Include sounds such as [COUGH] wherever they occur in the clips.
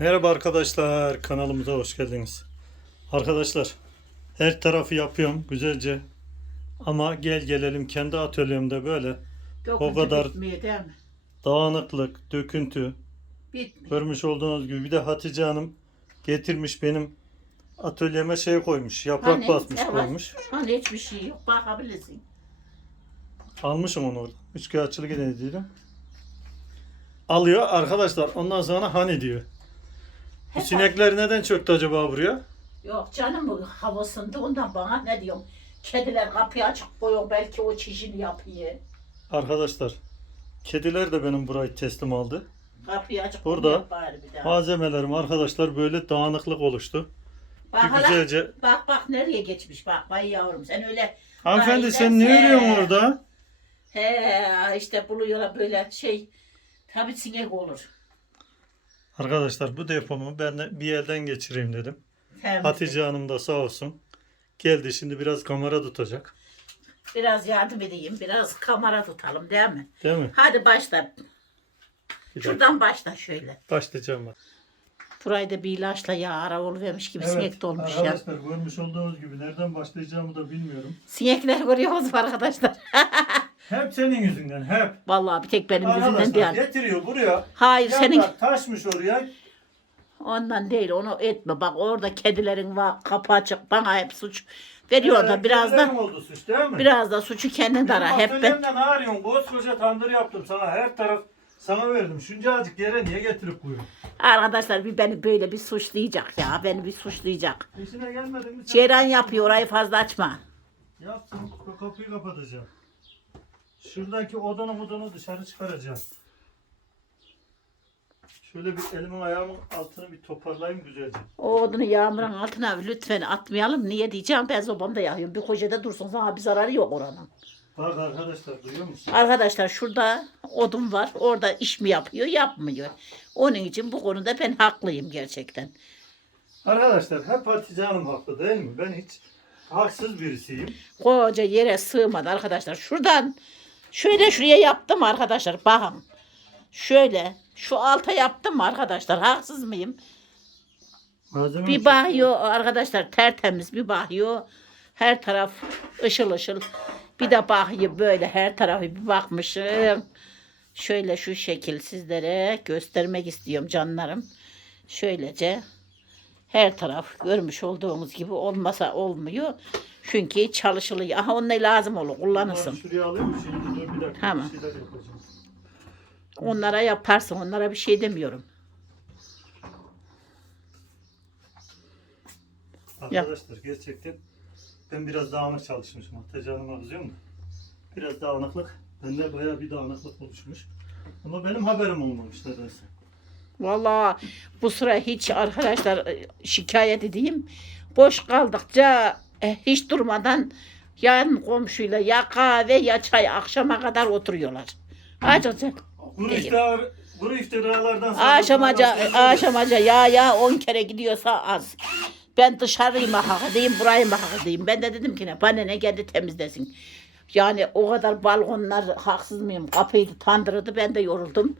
Merhaba arkadaşlar, kanalımıza hoş geldiniz. Arkadaşlar, her tarafı yapıyorum güzelce. Ama gel gelelim kendi atölyemde böyle Dokuntu kadar- bitmiyor değil mi? dağınıklık, döküntü. Bitmiyor. Görmüş olduğunuz gibi bir de Hatice Hanım getirmiş benim atölyeme şey koymuş, yaprak Hani, basmış evet. koymuş. Hani hiçbir şey yok. Bakabilirsin. Almışım onu orada. Üçkağıtçılık ediyordum. Alıyor arkadaşlar ondan sonra hani diyor. Bu Hep- sinekler neden çöktü acaba buraya? Yok canım bu havasında ondan bana ne diyorum. Kediler kapıyı açık koyuyor belki o çişini yapıyor. Arkadaşlar kediler de benim burayı teslim aldı. Kapıyı açık Burada koyuyor bari bir daha. Malzemelerim arkadaşlar böyle dağınıklık oluştu. Bak, Bir hala- güzelce. bak bak nereye geçmiş bak vay yavrum sen öyle Hanımefendi Vay sen ne neyse. örüyorsun orada? he işte buluyorlar böyle şey tabi sinek olur. Arkadaşlar bu depomu ben de bir elden geçireyim dedim. Temizlik. Hatice Hanım da sağ olsun. Geldi şimdi biraz kamera tutacak. Biraz yardım edeyim biraz kamera tutalım değil mi? Değil mi? Hadi başla. Bir dakika. Şuradan başla şöyle. Başlayacağım ben. Burayı da bir ilaçla yağ ara oluvermiş gibi sinek dolmuş ya. arkadaşlar görmüş olduğunuz gibi nereden başlayacağımı da bilmiyorum. Sinekler görüyoruz arkadaşlar. [LAUGHS] Hep senin yüzünden hep. Vallahi bir tek benim yüzümden Arkadaşlar değil. getiriyor buraya. Hayır senin Yaprak taşmış oraya. ondan değil onu etme. Bak orada kedilerin var kapı açık bana hep suç veriyor da biraz da oldu suç değil mi? biraz da suçu kendin ara. Hep ben atölyemde ne arıyorsun? Koskoca tandır yaptım sana. Her taraf sana verdim. Şuncacık yere niye getirip koyuyorsun? arkadaşlar bir beni böyle bir suçlayacak ya. Beni bir suçlayacak. İşine gelmedin mi? sen? Ceyran yapıyor orayı fazla açma. Yapsın. Kapıyı kapatacağım. Şuradaki odanı odanı dışarı çıkaracağım. Şöyle bir elimin ayağımın altını bir toparlayayım güzelce. O odunu yağmurun altına lütfen atmayalım. Niye diyeceğim ben sobamda yakıyorum. Bir kocada dursun sana bir zararı yok oranın. Bak arkadaşlar duyuyor musun? Arkadaşlar şurada odun var. Orada iş mi yapıyor? Yapmıyor. Onun için bu konuda ben haklıyım gerçekten. Arkadaşlar hep Hatice Hanım haklı değil mi? Ben hiç haksız birisiyim. Koca yere sığmadı arkadaşlar. Şuradan şöyle şuraya yaptım arkadaşlar. Bakın. Şöyle şu alta yaptım arkadaşlar. Haksız mıyım? Malzeme Bir bakıyor arkadaşlar tertemiz bir bakıyor. Her taraf ışıl ışıl. Bir de bakıyor böyle her tarafı bir bakmışım. Şöyle şu şekil sizlere göstermek istiyorum canlarım. Şöylece her taraf görmüş olduğunuz gibi olmasa olmuyor. Çünkü çalışılıyor. Aha onunla lazım olur kullanırsın. Şuraya alayım mı şimdi? Dur bir dakika. Tamam. Bir şeyler yapacağım. Onlara yaparsın. Onlara bir şey demiyorum. Arkadaşlar gerçekten ben biraz dağınık çalışmışım. Hatice Hanım'a kızıyor mu? Biraz dağınıklık. Bende bayağı bir dağınıklık oluşmuş. Ama benim haberim olmamış nedense. Vallahi bu sıra hiç arkadaşlar e, şikayet edeyim. Boş kaldıkça e, hiç durmadan yan komşuyla ya kahve ya çay akşama kadar oturuyorlar. Acıcık. Değil. iftira, bu iftiralardan sonra- Aşamaca, aşamaca ya ya on kere gidiyorsa az. Ben dışarıyı mı hak edeyim, burayı mı hak edeyim? Ben de dedim ki ne, bana ne geldi temizlesin. Yani o kadar balkonlar haksız mıyım? Kapıyı tandırdı, ben de yoruldum.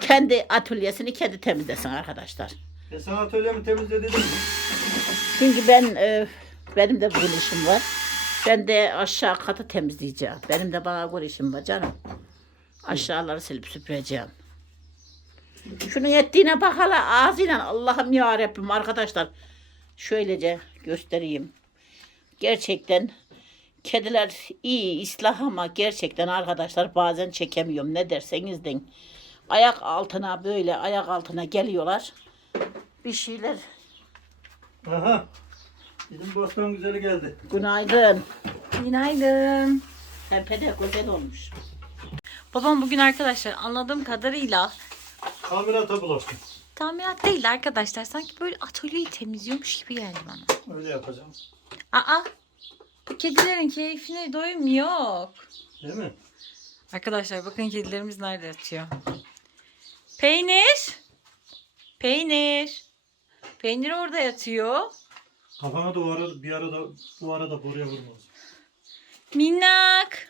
Kendi atölyesini kendi temizlesin arkadaşlar. E sen atölyemi temizle dedim mi? Çünkü ben, e, benim de bugün işim var. Ben de aşağı katı temizleyeceğim. Benim de bana göre işim var canım. Aşağıları silip süpüreceğim. Şunun ettiğine bak hala ağzıyla Allah'ım ya Rabbim arkadaşlar. Şöylece göstereyim. Gerçekten kediler iyi ıslah ama gerçekten arkadaşlar bazen çekemiyorum ne derseniz deyin. Ayak altına böyle ayak altına geliyorlar. Bir şeyler Aha. Bizim bostan güzeli geldi. günaydın. Günaydın. Tepe de güzel olmuş. Babam bugün arkadaşlar anladığım kadarıyla Kamerata bulaştım. tamirat değil arkadaşlar. Sanki böyle atölyeyi temizliyormuş gibi geldi bana. Öyle yapacağım. Aa bu kedilerin keyfine doyum yok. Değil mi? Arkadaşlar bakın kedilerimiz nerede yatıyor. Peynir. Peynir. Peynir orada yatıyor. Kafana da o ara, bir arada bu arada buraya vurmaz. Minnak.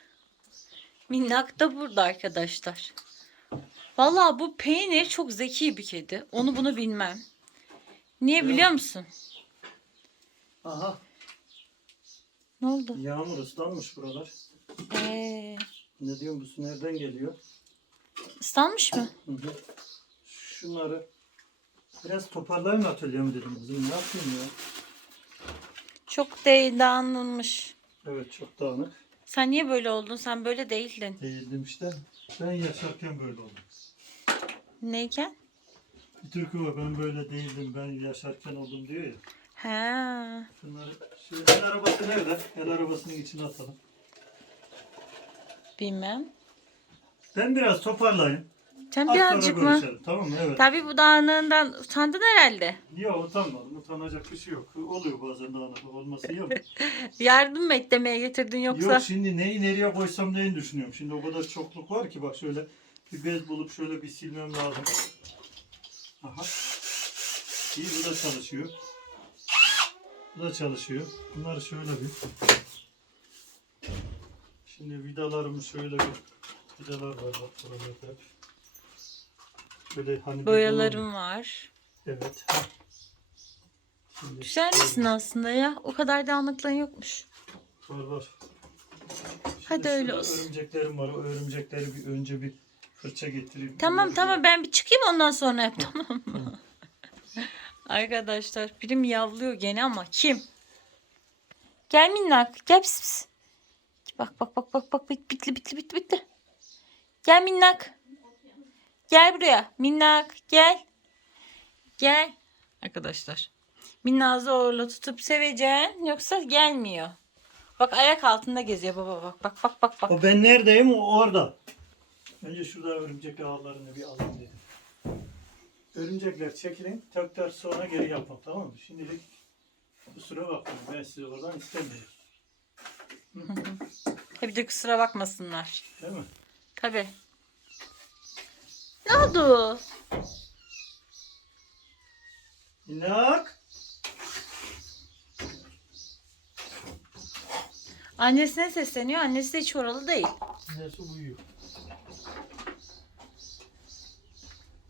Minnak da burada arkadaşlar. Vallahi bu peynir çok zeki bir kedi. Onu bunu bilmem. Niye biliyor musun? Aha Ne oldu? yağmur ıslanmış buralar. Ee, Ne diyorsun bu su nereden geliyor? Islanmış mı? Hı hı. Şunları biraz toparlayın atölyemi dedim kızım. Ne yapayım ya? Çok değil dağınılmış. Evet çok dağınık. Sen niye böyle oldun? Sen böyle değildin. Değildim işte. Ben yaşarken böyle oldum. Neyken? Bir türkü var ben böyle değildim ben yaşarken oldum diyor ya. Ha. Şunları şu el arabası nerede? El arabasının içine atalım. Bilmem. Ben biraz toparlayayım. Sen Az sonra birazcık mı? görüşelim, Tamam mı? Evet. Tabii bu dağınığından utandın herhalde. Yok utanmadım. Utanacak bir şey yok. Oluyor bazen dağınıklık olması iyi ama. [LAUGHS] Yardım mı eklemeye getirdin yoksa? Yok şimdi neyi nereye koysam neyi düşünüyorum. Şimdi o kadar çokluk var ki bak şöyle bir bez bulup şöyle bir silmem lazım. Aha. İyi bu da çalışıyor. Bu da çalışıyor. Bunları şöyle bir. Şimdi vidalarımı şöyle bir vidalar var buralarda. Böyle hani Boyalarım var. Evet. Şimdi Güzel misin aslında ya? O kadar dağınıklığın yokmuş. Var var. Hadi Şimdi öyle şurada olsun. Örümceklerim var. O örümcekleri bir önce bir fırça getireyim. Tamam tamam ben bir çıkayım ondan sonra yap tamam mı? [LAUGHS] Arkadaşlar biri miyavlıyor gene ama kim? Gel minnak gel pis pis. Bak bak bak bak bak bit bitli bitli bitli bitli. Gel minnak. Gel buraya minnak gel. Gel. Arkadaşlar. Minnazı zorla tutup seveceksin yoksa gelmiyor. Bak ayak altında geziyor baba bak bak bak bak bak. O ben neredeyim? O orada. Önce şurada örümcek ağlarını bir alayım dedim. Örümcekler çekilin. Tekrar sonra geri yapın tamam mı? Şimdilik kusura bakmayın. Ben sizi oradan istemiyorum. [LAUGHS] Hep de kusura bakmasınlar. Değil mi? Tabii. Ne oldu? İnak. Annesine sesleniyor. Annesi de hiç oralı değil. Neyse uyuyor.